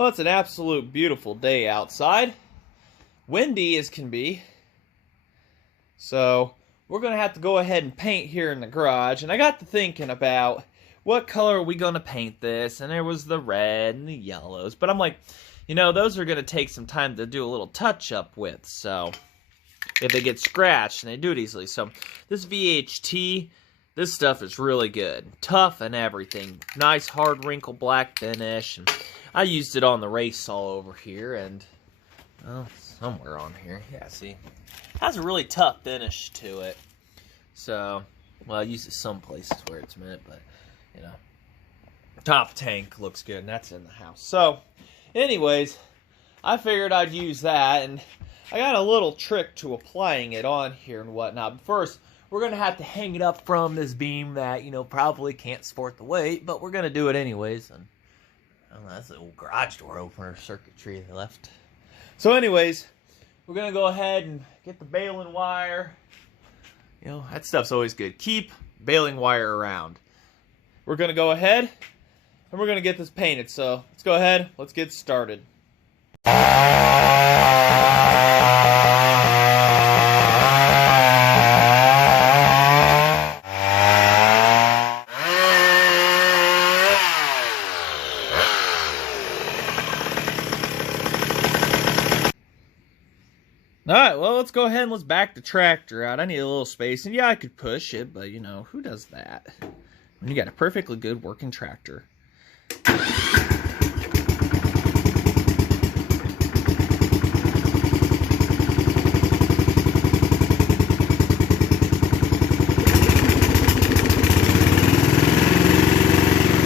Well, it's an absolute beautiful day outside. Windy as can be. So, we're going to have to go ahead and paint here in the garage. And I got to thinking about what color are we going to paint this. And there was the red and the yellows. But I'm like, you know, those are going to take some time to do a little touch-up with. So, if they get scratched, and they do it easily. So, this VHT, this stuff is really good. Tough and everything. Nice, hard, wrinkle black finish. And I used it on the race all over here. And, well, somewhere on here. Yeah, see? Has a really tough finish to it. So, well, I use it some places where it's meant, but, you know. Top tank looks good, and that's in the house. So, anyways, I figured I'd use that, and I got a little trick to applying it on here and whatnot. But first, we're going to have to hang it up from this beam that, you know, probably can't support the weight, but we're going to do it anyways. And oh, that's the old garage door opener circuitry they left. So anyways, we're going to go ahead and get the baling wire. You know, that stuff's always good. Keep baling wire around. We're going to go ahead and we're going to get this painted. So let's go ahead. Let's get started. Alright, well, let's go ahead and let's back the tractor out. I need a little space, and yeah, I could push it, but, you know, who does that? When you got a perfectly good working tractor.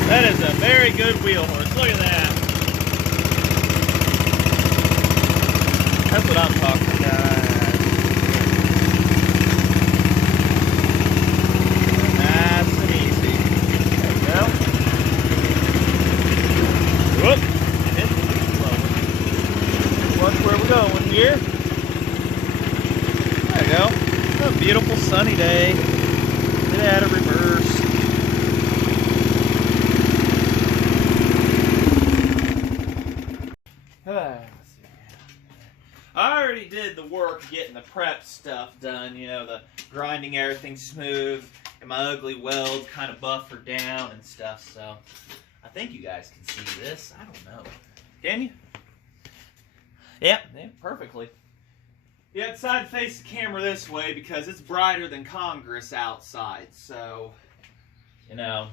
That is a very good wheel horse. Look at that. That's what I'm talking about. Nice and easy. There you go. Whoop. Hit the leaf blower. Watch where we're going here. There you go. What a beautiful sunny day. Get out of reverse. I already did the work getting the prep stuff done, you know, the grinding everything smooth, and my ugly weld kind of buffered down and stuff, so I think you guys can see this. I don't know. Can you? Yeah, perfectly. Yeah, decided to face the camera this way because it's brighter than Congress outside, so, you know.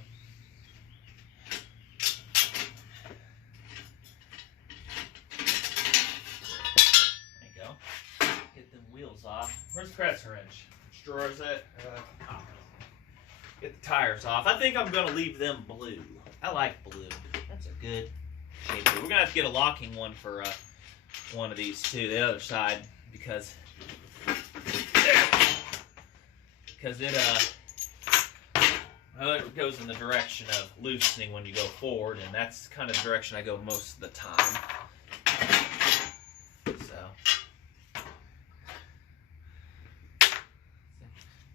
Off. Where's the press wrench? Which drawer is it? Get the tires off. I think I'm going to leave them blue. I like blue. That's a good shape. We're going to have to get a locking one for one of these too, the other side, because it goes in the direction of loosening when you go forward, and that's kind of the direction I go most of the time.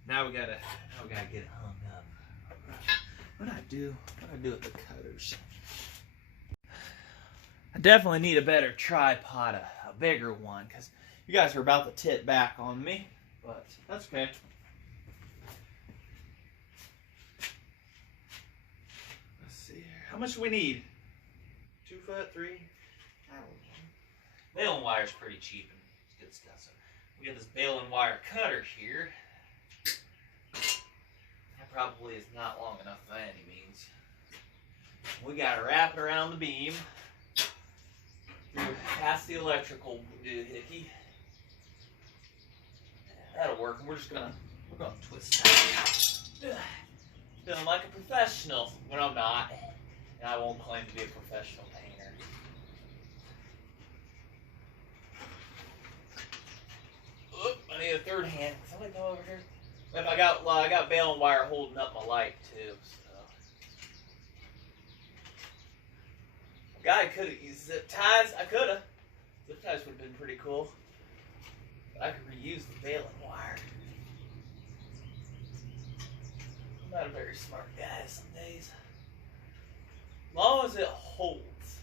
Now we gotta get it hung up. What do I do with the cutters? I definitely need a better tripod, a bigger one, because you guys are about to tip back on me, but that's okay. Let's see here. How much do we need? 2 foot, 3? I don't know. Baling wire's pretty cheap and good stuff. So we got this baling wire cutter here. Probably is not long enough by any means. We got to wrap it around the beam through past the electrical doohickey. That'll work. We're gonna twist that. Feeling like a professional when I'm not, and I won't claim to be a professional painter. Oop, I need a third hand. Somebody come over here. I got baling wire holding up my light too, so. Guy could have used zip ties. I could have. Zip ties would have been pretty cool. But I could reuse the baling wire. I'm not a very smart guy some days. As long as it holds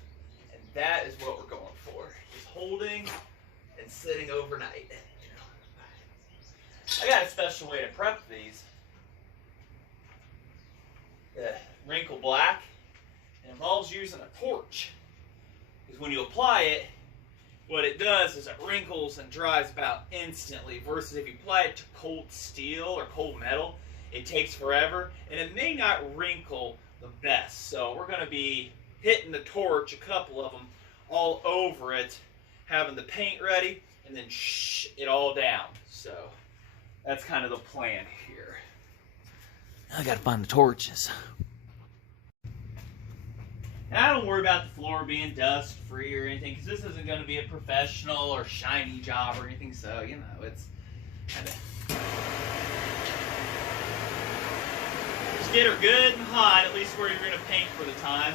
and that is what we're going for. Just holding and sitting overnight. I got a special way to prep these. The wrinkle black. It involves using a torch. Because when you apply it, what it does is it wrinkles and dries about instantly. Versus if you apply it to cold steel or cold metal, it takes forever. And it may not wrinkle the best. So we're going to be hitting the torch, a couple of them, all over it. Having the paint ready. And then it all down. So that's kind of the plan here. I got to find the torches. And I don't worry about the floor being dust free or anything, because this isn't going to be a professional or shiny job or anything, so, you know, it's kind of... Just get her good and hot, at least where you're going to paint for the time.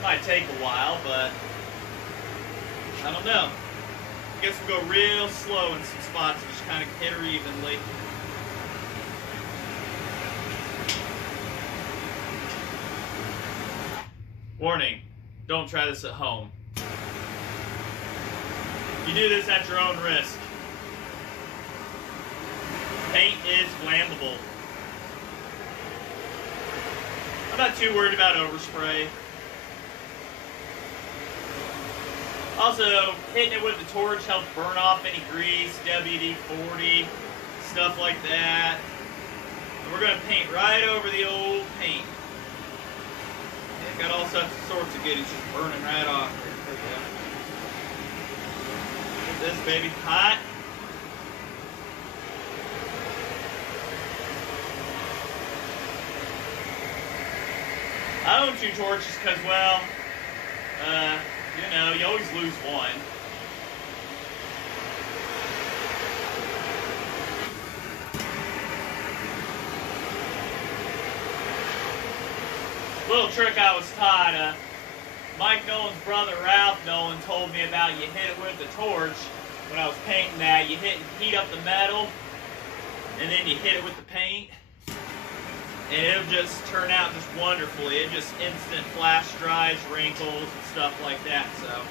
Might take a while, but I don't know. I guess we'll go real slow in some spots and just kind of hit her evenly. Warning, don't try this at home. You do this at your own risk. Paint is flammable. I'm not too worried about overspray. Also, hitting it with the torch helps burn off any grease, WD-40, stuff like that. And we're going to paint right over the old paint. Got all sorts of goodies just burning right off. Get this baby hot. I own 2 torches because, well, you know, you always lose one. Little trick I was taught, Mike Nolan's brother Ralph Nolan told me about. You hit it with the torch. When I was painting that, you heat up the metal, and then you hit it with the paint, and it'll just turn out just wonderfully. It just instant flash dries, wrinkles, and stuff like that. So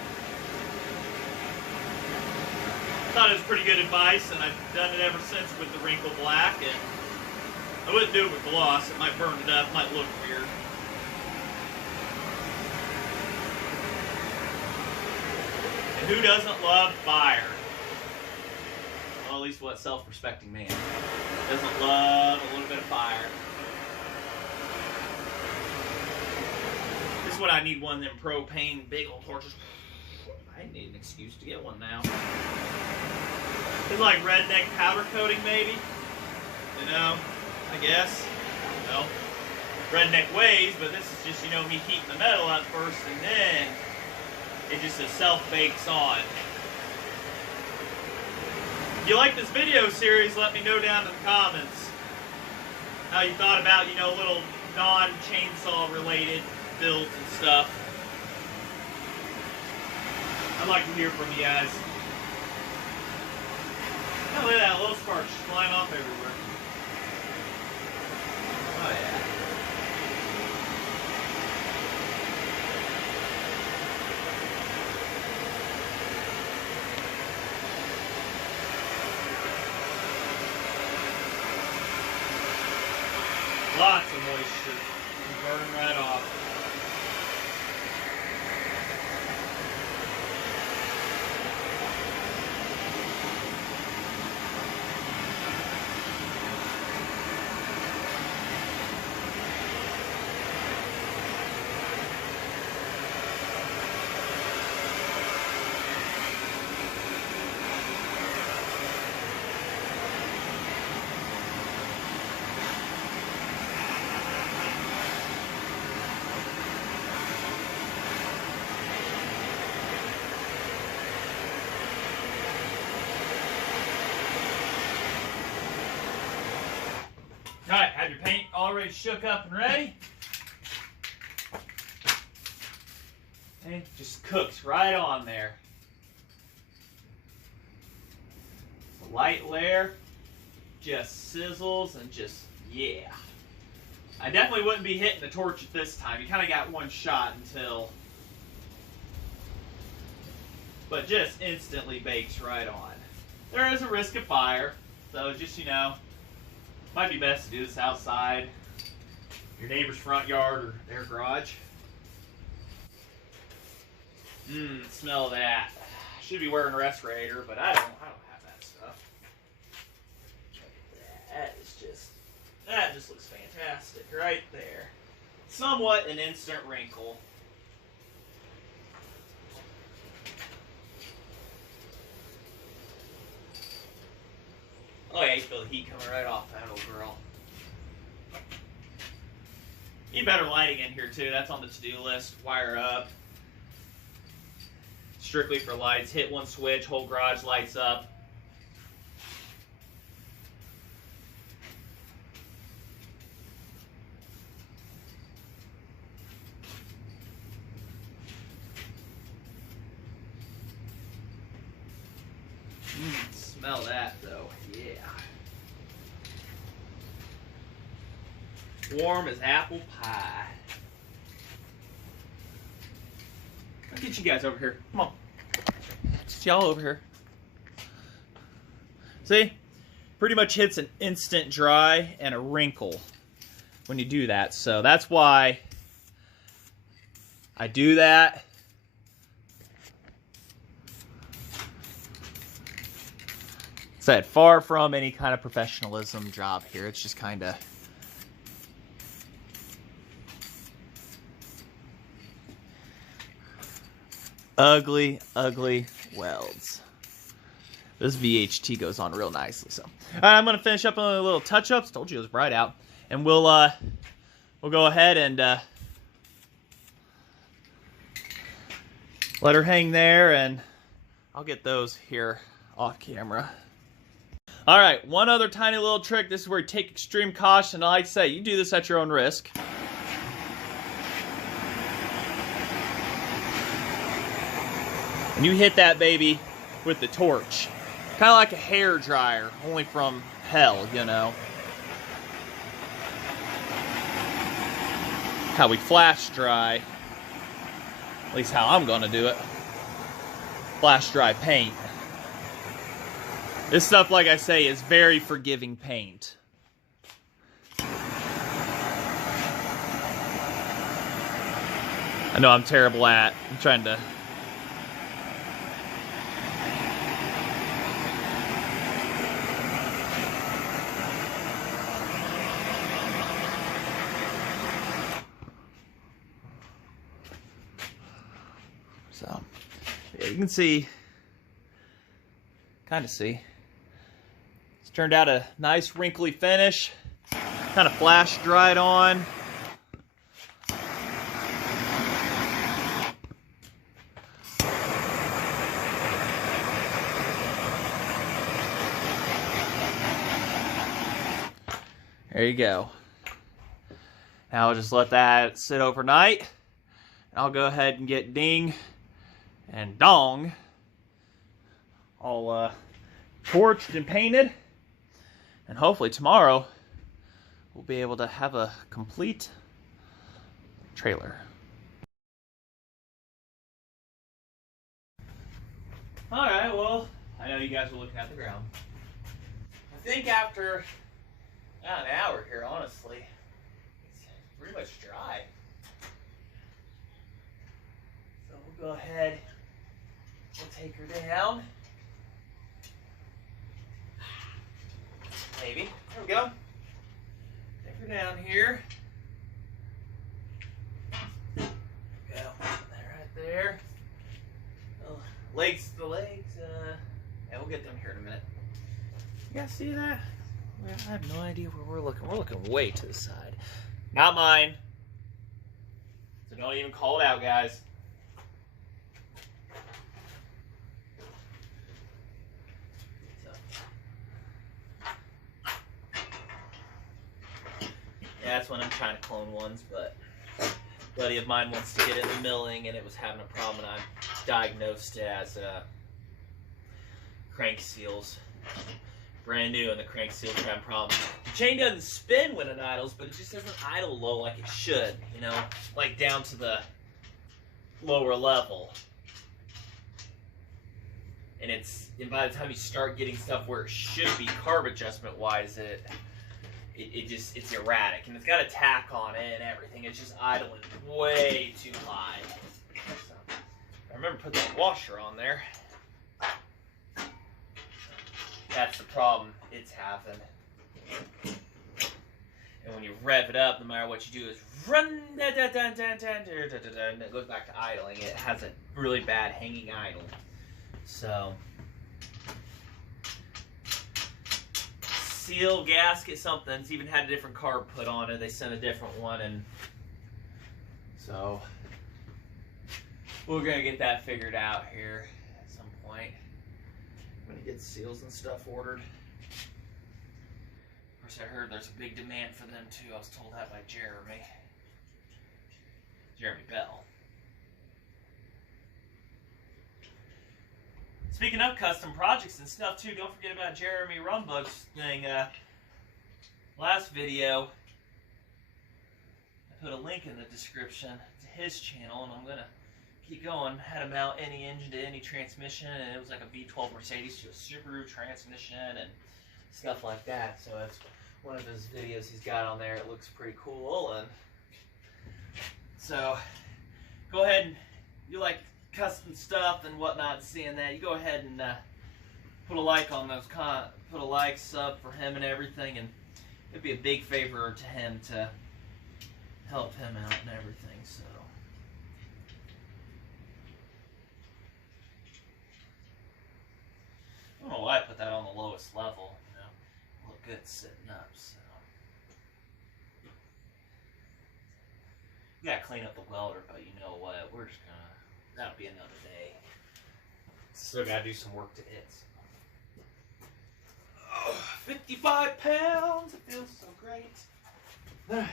I thought it was pretty good advice, and I've done it ever since with the wrinkle black. And I wouldn't do it with gloss. It might burn it up, might look weird. Who doesn't love fire? Well, at least what self-respecting man doesn't love a little bit of fire. This is what I need, one of them propane big old torches. I need an excuse to get one now. It's like redneck powder coating, maybe. You know, I guess. I don't know. Redneck ways, but this is just, you know, me heating the metal up first and then it just self-bakes on. If you like this video series, let me know down in the comments how you thought about, you know, little non-chainsaw related builds and stuff. I'd like to hear from you guys. Oh, look at that, little spark just flying off everywhere. Oh yeah. Lots of moisture, burning right off. Alright, have your paint already shook up and ready. And it just cooks right on there. The light layer just sizzles and just, yeah. I definitely wouldn't be hitting the torch at this time. You kind of got one shot until but just instantly bakes right on. There is a risk of fire, so just, you know, might be best to do this outside, your neighbor's front yard or their garage. Smell that. Should be wearing a respirator, but I don't have that stuff. That just looks fantastic right there. Somewhat an instant wrinkle. Oh yeah, you feel the heat coming right off that old girl. Need better lighting in here too. That's on the to-do list. Wire up. Strictly for lights. Hit one switch, whole garage lights up. Smell that though, yeah. Warm as apple pie. I'll get you guys over here. Come on. Get y'all over here. See? Pretty much hits an instant dry and a wrinkle when you do that. So that's why I do that. Said, far from any kind of professionalism job here. It's just kind of ugly welds. This VHT goes on real nicely. So, all right, I'm gonna finish up on a little touch-ups. Told you it was bright out, and we'll go ahead and let her hang there, and I'll get those here off camera. All right, one other tiny little trick. This is where you take extreme caution. Like I say, you do this at your own risk. And you hit that baby with the torch. Kind of like a hair dryer, only from hell, you know. How we flash dry. At least how I'm gonna do it. Flash dry paint. This stuff, like I say, is very forgiving paint. I know I'm terrible at. I'm trying to... So, yeah, you can see, kind of see. It's turned out a nice wrinkly finish, kind of flash dried on. There you go. Now I'll just let that sit overnight. I'll go ahead and get Ding and Dong all torched and painted, and hopefully tomorrow we'll be able to have a complete trailer. Alright, well, I know you guys are looking at the ground. I think after an hour here, honestly, it's pretty much dry. So we'll go ahead, we'll take her down. Maybe. There we go. Take her down here. There we go. Right there. Oh, legs to the legs. Yeah, we'll get them here in a minute. You guys see that? I have no idea where we're looking. We're looking way to the side. Not mine. So don't even call it out, guys. Yeah, that's when I'm trying to clone ones, but a buddy of mine wants to get into milling, and it was having a problem, and I diagnosed it as crank seals. Brand new, and the crank seals are having problems. The chain doesn't spin when it idles, but it just doesn't idle low like it should, you know, like down to the lower level. and by the time you start getting stuff where it should be carb adjustment wise, it's erratic, and it's got a tack on it and everything. It's just idling way too high. So, I remember putting that washer on there. That's the problem it's having. And when you rev it up, no matter what you do, is run, and it goes back to idling. It has a really bad hanging idle. So, seal gasket, something. It's even had a different carb put on it. They sent a different one, and so we're gonna get that figured out here at some point. I'm gonna get seals and stuff ordered. Of course, I heard there's a big demand for them too. I was told that by Jeremy Bell. Speaking of custom projects and stuff too, don't forget about Jeremy Rumbaugh's thing. Last video, I put a link in the description to his channel, and I'm gonna keep going. Had him out any engine to any transmission, and it was like a V12 Mercedes to a Subaru transmission and stuff like that. So that's one of his videos he's got on there. It looks pretty cool, and so go ahead and you like custom stuff and whatnot, seeing that, you go ahead and put a like on those, put a like, sub for him and everything, and it'd be a big favor to him to help him out and everything. So I don't know why I put that on the lowest level, you know, look good sitting up. So you gotta clean up the welder, but you know what, we're just gonna, that'll be another day. Still gotta do some work to it. Oh, 55 pounds, it feels so great. Alright.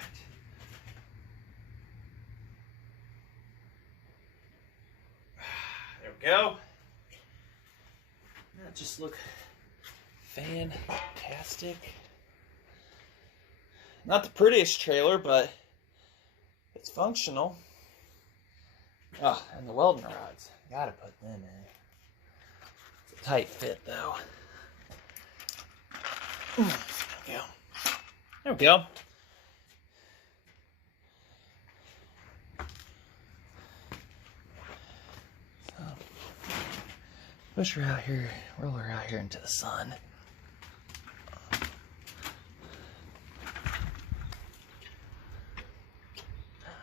There we go. That just look fantastic. Not the prettiest trailer, but it's functional. Oh, and the welding rods. Gotta put them in. It's a tight fit, though. There we go. There we go. So, push her out here, roll her out here into the sun.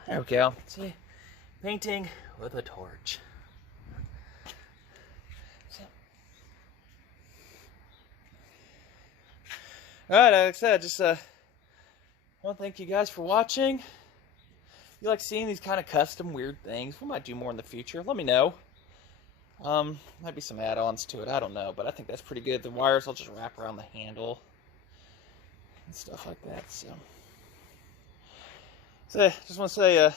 There we go. See? Painting with a torch. So. Alright, like I said, just want to thank you guys for watching. If you like seeing these kind of custom weird things, we might do more in the future. Let me know. Might be some add-ons to it, I don't know, but I think that's pretty good. The wires I'll just wrap around the handle and stuff like that. So just want to say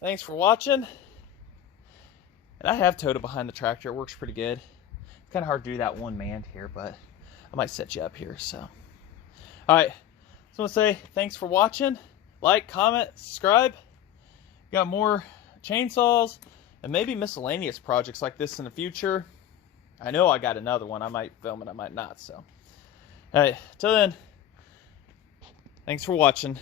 thanks for watching. And I have towed it behind the tractor. It works pretty good. It's kind of hard to do that one manned here, but I might set you up here. So, alright. Just want to say thanks for watching. Like, comment, subscribe. Got more chainsaws and maybe miscellaneous projects like this in the future. I know I got another one. I might film it, I might not. So, alright. Till then, thanks for watching.